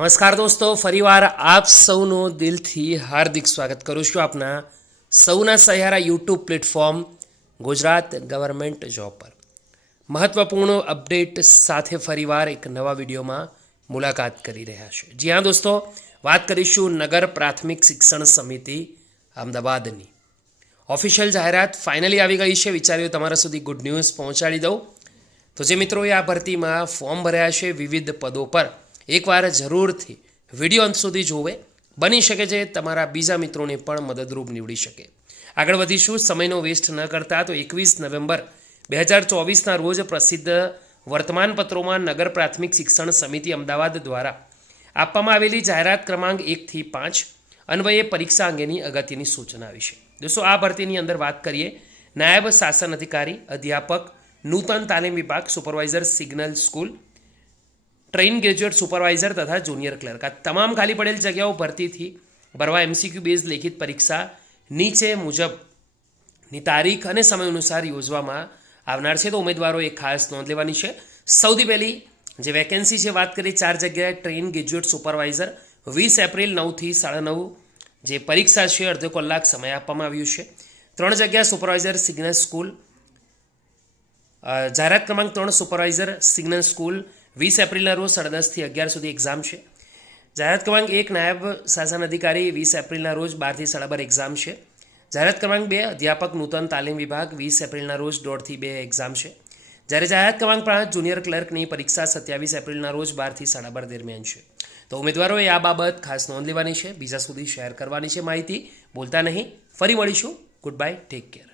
નમસ્કાર દોસ્તો, ફરીવાર આપ સૌનું દિલથી હાર્દિક સ્વાગત કરું છું આપના સૌના સહારા YouTube platform Gujarat government job પર મહત્વપૂર્ણ અપડેટ સાથે ફરીવાર એક નવા વિડીયોમાં મુલાકાત કરી રહ્યા છે. જી હા દોસ્તો, વાત કરીશું નગર પ્રાથમિક શિક્ષણ સમિતિ અમદાવાદની. ઓફિશિયલ જાહેરાત ફાઇનલી આવી ગઈ છે. વિચાર્યું તમારા સુધી ગુડ ન્યૂઝ પહોંચાડી દઉં. તો જે મિત્રોએ આ ભરતીમાં ફોર્મ ભર્યા છે વિવિધ પદો પર, એકવાર જરૂરથી વિડીયો અંત સુધી જોવે. બની શકે છે તમારા બીજા મિત્રોને પણ મદદરૂપ નીવડી શકે. આગળ વધીશું, સમયનો વેસ્ટ ન કરતા. તો 21 નવેમ્બર 2024ના રોજ પ્રસિદ્ધ વર્તમાનપત્રોમાં નગર પ્રાથમિક શિક્ષણ સમિતિ અમદાવાદ દ્વારા આપવામાં આવેલી જાહેરાત ક્રમાંક 1થી 5 અન્વયે પરીક્ષા અંગેની અગત્યની સૂચના આવી છે. દોસ્તો, આ ભરતીની અંદર વાત કરીએ, નાયબ શાસન અધિકારી, અધ્યાપક, નૂતન તાલીમ વિભાગ, supervisor signal school, train graduate supervisor તથા જુનિયર ક્લર્ક, આ તમામ ખાલી પડેલ જગ્યાઓ ભરતીથી ભરવા એમસીક્યુ બેઝ લેખિત પરીક્ષા નીચે મુજબની તારીખ અને સમય અનુસાર યોજવામાં આવનાર છે. તો ઉમેદવારોએ ખાસ નોંધ લેવાની છે. સૌથી પહેલી જે વેકેન્સી છે, વાત કરીએ 4 જગ્યાએ ટ્રેઇન ગ્રેજ્યુએટ સુપરવાઇઝર 20 એપ્રિલ 9થી 9:30 જે પરીક્ષા છે, અડધો કલાક સમય આપવામાં આવ્યું છે. 3 જગ્યા સુપરવાઇઝર સિગ્નલ સ્કૂલ, જાહેરાત ક્રમાંક 3 સુપરવાઇઝર સિગ્નલ સ્કૂલ 20 એપ્રિલના રોજ 10:30થી 11 સુધી એક્ઝામ છે. જાહેરાત ક્રમાંક 1 નાયબ શાસન અધિકારી 20 એપ્રિલના રોજ 12થી 12:30 એક્ઝામ છે. જાહેરાત ક્રમાંક 2 અધ્યાપક નૂતન તાલીમ વિભાગ 20 એપ્રિલના રોજ 1:30થી 2 એક્ઝામ છે. જ્યારે જાહેરાત ક્રમાંક 5 જુનિયર ક્લર્કની પરીક્ષા 27 એપ્રિલના રોજ 12થી 12:30 દરમિયાન છે. તો ઉમેદવારોએ આ બાબત ખાસ નોંધ લેવાની છે, બીજા સુધી શેર કરવાની છે માહિતી. બોલતા નહીં. ફરી મળીશું. Good bye, take care.